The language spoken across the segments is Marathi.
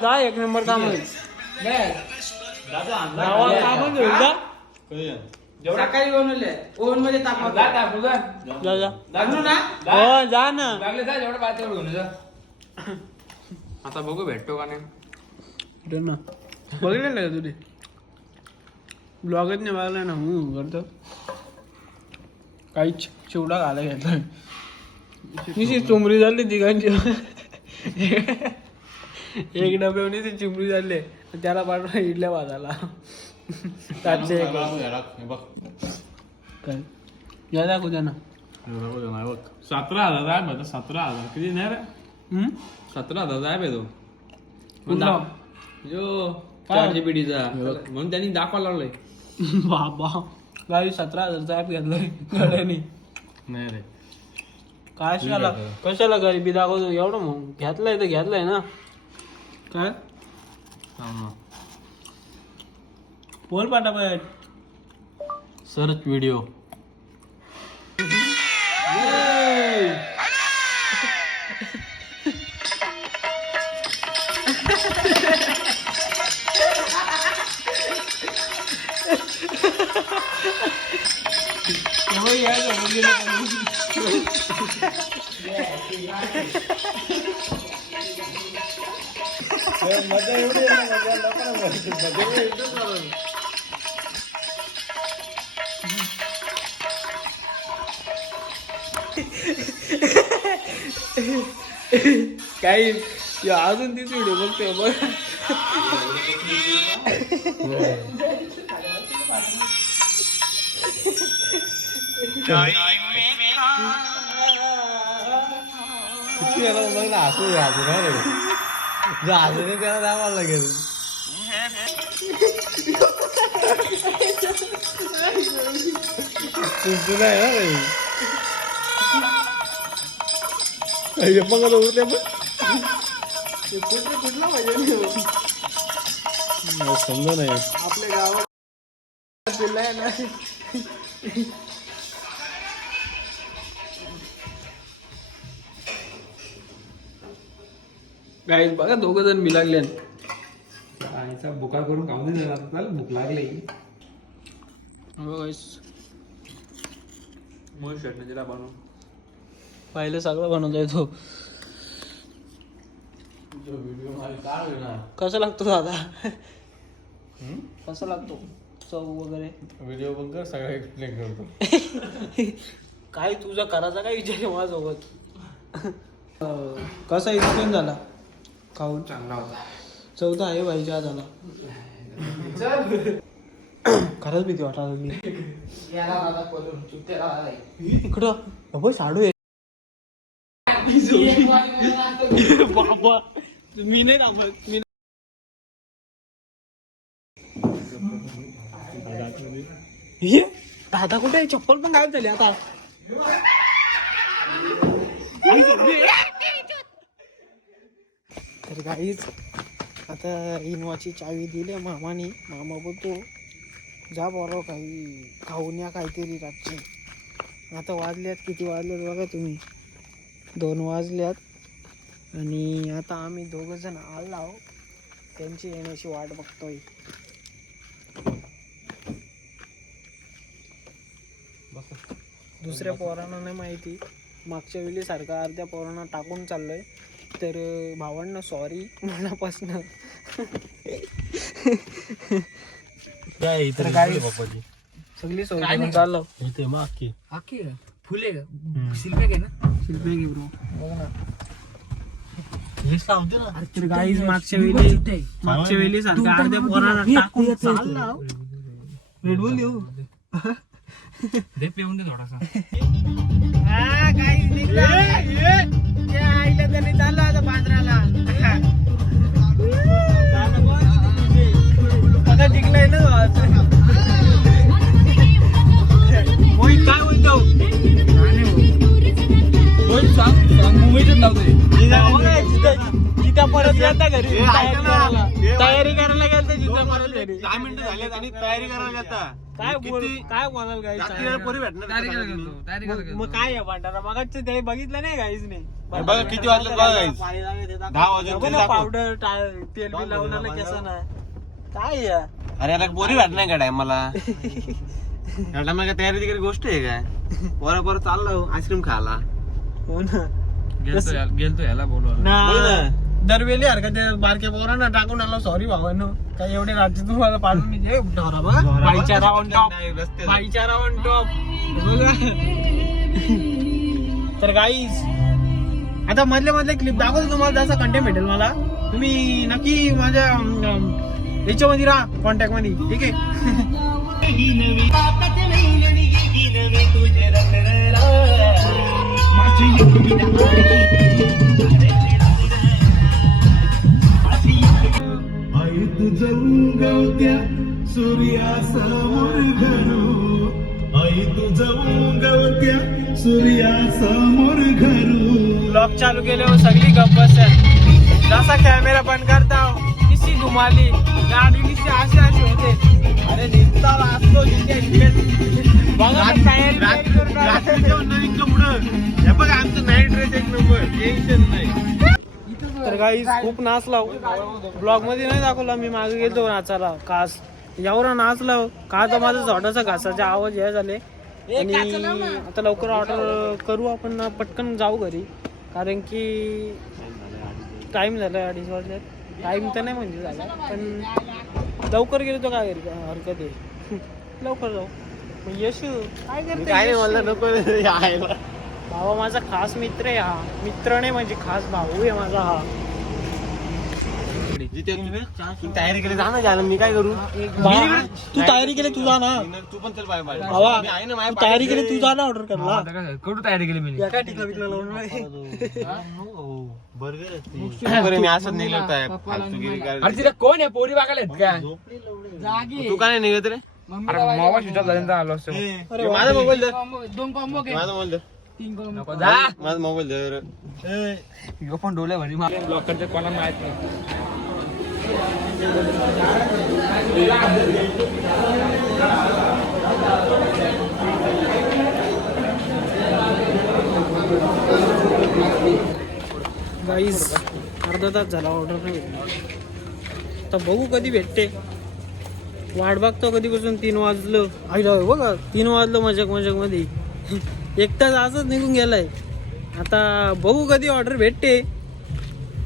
जा एक नंबर काम होईल. सकाळी बनवले ओव्हन मध्ये टाकू ना. हो जा ना. आता बघू भेटतो का नाही. बघितलं का तुझे ब्लॉगच नाही बघायला ना. करतो काही चिवडा घाला घेतला. निशी चुमरी झाली तिघांची. एक डब्यावणी ती चिमरी झाली. त्याला पाठवा इडल्या भाजायला. 700 काय या दाखवू द्या ना. 17,000 आहे माझा. 17,000 किती नाही रे. 17,000 आहे बे तो. कुठला? जो 4 GB चा म्हणून त्यांनी दाखवा लावलंय. बाबा काही 17,000चा ऍप घेतलाय गड्यानी. नाही रे. कशाला गरिबी दाखवतो एवढं. मग घेतलंय तर घेतलंय ना. काय बोल पाठापाठ. Search video. मजा एवढी काही अजून तीच व्हिडिओ बघते बघ. किती याला बघ ना. असं राहतो ना रे. झालं नाही त्याला दामाला लागेल. तुला आहे ना रे. मग आता उरते मग कुठला पाहिजे समजा नाही. आपल्या गावात जिल्हा आहे ना. गाईस बघा 2 जण मी लागले. आईचा बुका करून खाऊन दे जरा. भूक लागली. मोर शर्ट जरा बनव. पाहिलं सगळं बनवतोय तो. कसं लागतो दादा. कसं लागतो चव वगैरे. व्हिडिओ बघ कर सगळं एक्सप्लेन करतो. काय तुझा करायचा काय विचार आहे माझ्यासोबत. कसा एक्सप्लेन झाला खाऊन. चांगला होता. चौथा आहे भाईच्या झाला. खरंच भीती वाटायला लागली. इकडं बाबा साडू आहे. बाबा मी नाही थांबत. मी दादा कुठे आहे. चप्पल पण गायब झाली आता. तर काहीच आता इनोवाची चावी दिली मामानी. मामा बोलतो जा बरं काही खाऊन या काहीतरी रातची. आता वाजल्यात किती वाजल्यात बघा तुम्ही. 2 वाजल्यात. आणि आता आम्ही 2 जण आलो. त्यांची येण्याची वाट बघतोय. दुसऱ्या पोरांना नाही माहिती. मागच्या वेळी सारखा अर्ध्या पोरांना टाकून चाललोय. तर भावांना सॉरी मनापासून. सगळी सोय चाललो. फुले शिल्पे घे ना. शिल्पी घे ब्रो. बघ ना. तर गाईज मागच्या वेळी सारखा अर्ध्या पोरांना टाकून चालला. रेडबुल येऊ दे पिऊन दे थोडासा. आईला त्यांनी चाललो आता बांद्राला. आता टिकलाय ना. मोहित काय म्हणतो. मोहित सांग मुंबईतच लावतोय. तिथं परत आता घरी हे ऐका ना. तयारी करायला गेलता जिंकला परत घरी 10 मिनिटं झालेत आणि तयारी करायला जाता. काय बोलाल गाईस रात्रीला पोरी भेटणार आहेत का तुम्ही? मग काय आहे भांडारा मग ते बघितलं नाही गाईस नाही हे बघा किती वाजले बघा guys. 10 वाजले तरी दाखव. पावडर तेल बी लावून आलं केसं ना काय आहे? अरे याला पोरी भेटणार का टायमाला या टायमाला काय तयारी वगैरे गोष्ट आहे काय बरोबर चाललो आईस्क्रीम खायला. हो ना गेलतो याला बोलवा बोल ना. दरवेळी हरकत ते बारक्या पोरांना टाकून आलो सॉरी भावांनो काय एवढे राज्य तुम्हाला पाडून मी जे ढोरा बघा भाईचारा ऑन टॉप नाही, रस्ते भाईचारा ऑन टॉप बघा तर गाईज आता मधले क्लिप दाखवतो तुम्हाला जसा कंटेंट भेटेल मला तुम्ही नक्की माझ्या याच्यामध्ये राहा कॉन्टॅक्ट मध्ये ठीक आहे आई तुझं उगवत्या सूर्यासमोर घरू आई तुझं उगवत्या सूर्यासमोर घरू ब्लॉग चालू केल्यावर सगळी गप्प बसतात जसा कॅमेरा बंद करता किसी घुमाली गाडी निश्चित अशी होते अरे निघता असतो बघा तयारी करून आला. नवीन कपडं हे बघा आमचं नाईट ड्रेस एक नंबर टेन्शन नाही. तर गाईस खूप नाचला ब्लॉग मध्ये नाही दाखवला मी मागे गेलो नाचायला खास एवढा नाचला का तर माझा छोटासा घासाचा आवाज हे झाले आणि आता लवकर ऑर्डर करू आपण पटकन जाऊ घरी कारण की टाइम झाला 2:30 वाजले टाइम तर नाही म्हणजे झाला पण लवकर गेलो तो काय हरकत आहे लवकर जाऊ यश काय करते काय नाही म्हणलं नको यायला. भावा माझा खास मित्र आहे हा मित्र नाही म्हणजे खास भाऊ आहे माझा हा जिथे तू तयारी केली जा ना जाणं मी काय करू तू तयारी केली तुझा ना तू पण चल बाय बाय भावा मी आहे ना तू तयारी केली तुझा ना ऑर्डर करला कुठं तयारी केली मी काय टिकला विकला लावून बर्गर मी असं निघत आहे फालतूगिरी अरे करायला. तिथे कोण आहे पोरी बघायला आहेत काय तू का नाही निघत रे अरे मावा शिटत झाल्यानंतर आलो असतो हे माझा मोबाईल दर माझा मोबाईल दर नको जा माझा मोबाईल दर ह्यो पण डोले म्हणे ब्लॉक करते कोणाला माहित नाही गाईस अर्धा तास झाला ऑर्डर नाही भेटली तर बघू कधी भेटते वाट बघतो कधीपासून 3 वाजलं आईला बघा 3 वाजलं मजाक मध्ये 1 तास असंच निघून गेलाय आता बघू कधी ऑर्डर भेटते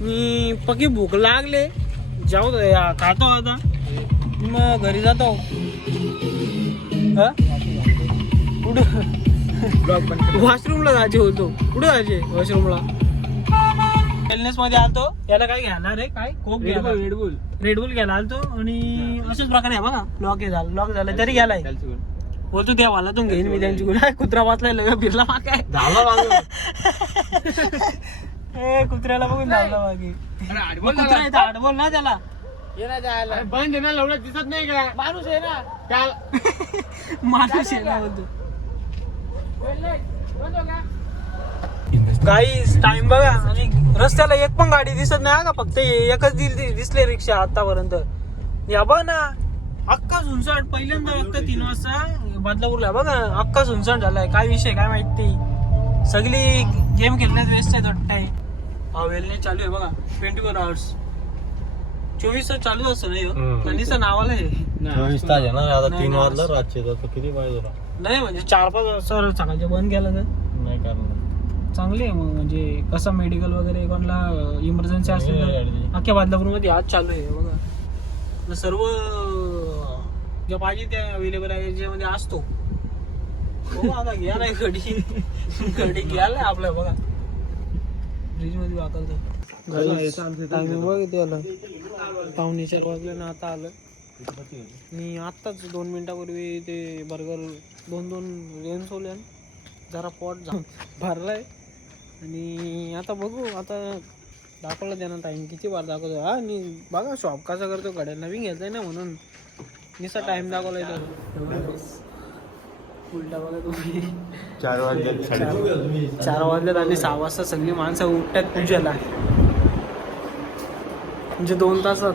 मी पक्की भूक लागले जाऊ दे खातो आता मग घरी जातो कुठं वॉशरूमला जायचे होतो कुठं जायचे वॉशरूमला वेलनेस मध्ये आलतो याला काय घेणार आहे काय कोक रेडबुल घ्यायला आलतो आणि अशाच प्रकारे बघा लॉक झालं तरी गेलाय बोलतो त्या वालातून घेईन मी त्यांची कुत्रा वाचलाय लगा फिरला मागे कुत्र्याला बघून धावला मागे कुत्रा येतं आडबोल ना त्याला बंद ना लवडं दिसत नाही का माणूस आहे ना माणूस आहे ना बोलतो गाईस टाइम बघा आणि रस्त्याला एक पण गाडी दिसत नाही का फक्त एकच दिसले रिक्षा आतापर्यंत या बघ ना अख्खा सुनसाट पहिल्यांदा फक्त 3 वाजता बदलापूरला बघा अख्खा सुनसाट झालाय काय विषय काय माहिती सगळी गेम खेळण्यात व्यस्त आहेत वाटतंय हा वेलने चालू आहे बघा 24 आवर्स 24 तास चालू असतं नाही त्यांनीच नावाला आहे 24 तास आहे ना आता 3 वाजला रातचे तर किती पाहिजे नाही म्हणजे 4-5 वाजता सकाळचे बंद केलं तर नाही करणार चांगली आहे मग म्हणजे कसं मेडिकल वगैरे कोणाला इमर्जन्सी असेल तर अख्ख्या बदलापूरमध्ये आज चालू आहे बघा सर्व ज्या पाहिजे त्या अवेलेबल आहे ज्यामध्ये असतो आता घ्या नाही घडी घ्यायला आपल्या बघा फ्रीज मध्ये वाकलतो टायमिंग बघ किती आलं 3:45 वाजले ना आता आलं मी आत्ताच 2 मिनिटापूर्वी ते बर्गर 2 रेन सोल्या जरा पोट भरलाय आणि आता बघू आता दाखवलं त्यानं टाइम किती बार दाखवतो हा आणि बघा शॉप कसा करतो गाड्या नवीन घ्यायचंय ना म्हणून निसा टाइम दाखवलाय तर उलटा बघा तुम्ही 4 वाजले 4 वाजल्यात आणि 6 वाजता सगळी माणसं उठतात पूजेला म्हणजे 2 तासात